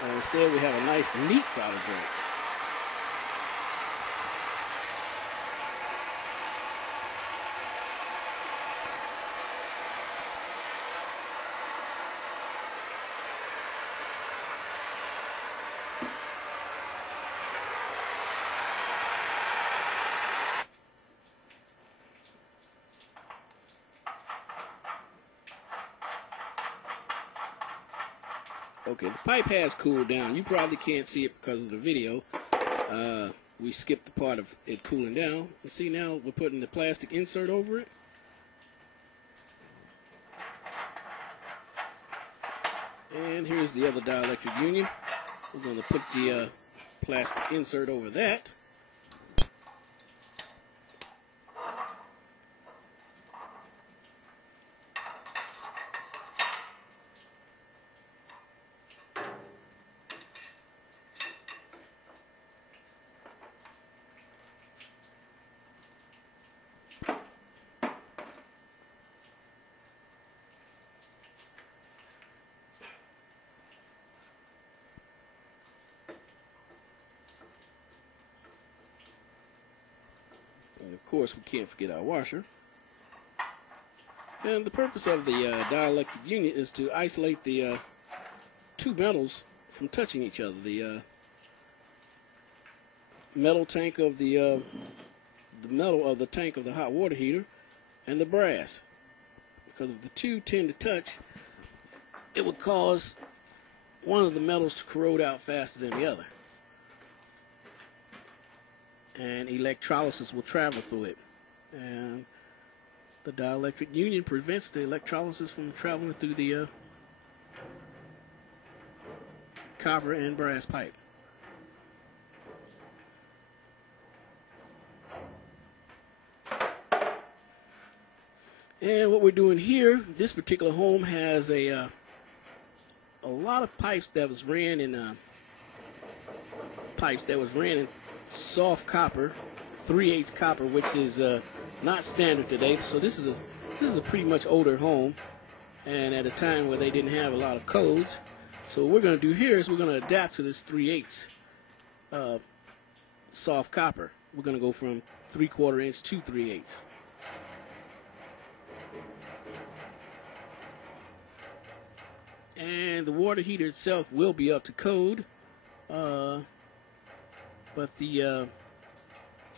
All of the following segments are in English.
And instead we have a nice neat solder joint. Okay, the pipe has cooled down. You probably can't see it because of the video. We skipped the part of it cooling down. You see now we're putting the plastic insert over it. And here's the other dielectric union. We're going to put the plastic insert over that. And of course, we can't forget our washer. And the purpose of the dielectric unit is to isolate the two metals from touching each other. The metal tank of the metal of the tank of the hot water heater, and the brass. Because if the two tend to touch, it would cause one of the metals to corrode out faster than the other. And electrolysis will travel through it. And the dielectric union prevents the electrolysis from traveling through the copper and brass pipe. And what we're doing here, this particular home has a lot of pipes that was ran in soft copper, 3/8 copper, which is not standard today. So this is a pretty much older home, and at a time where they didn't have a lot of codes. So what we're going to do here is we're going to adapt to this 3/8 soft copper. We're going to go from 3/4 inch to 3/8. And the water heater itself will be up to code, but the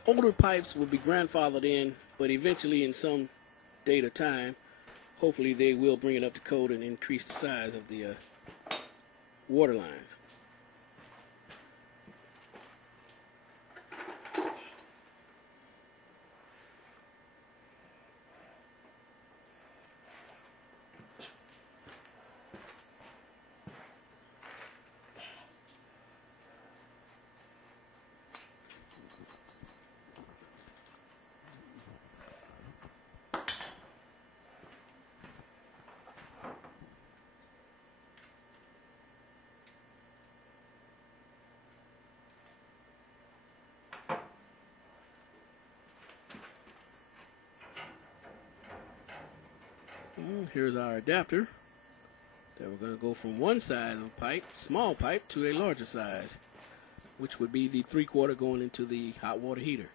older pipes will be grandfathered in, but eventually in some date or time, hopefully they will bring it up to code and increase the size of the water lines. Here's our adapter that we're going to go from one size of pipe, small pipe, to a larger size, which would be the 3/4 going into the hot water heater.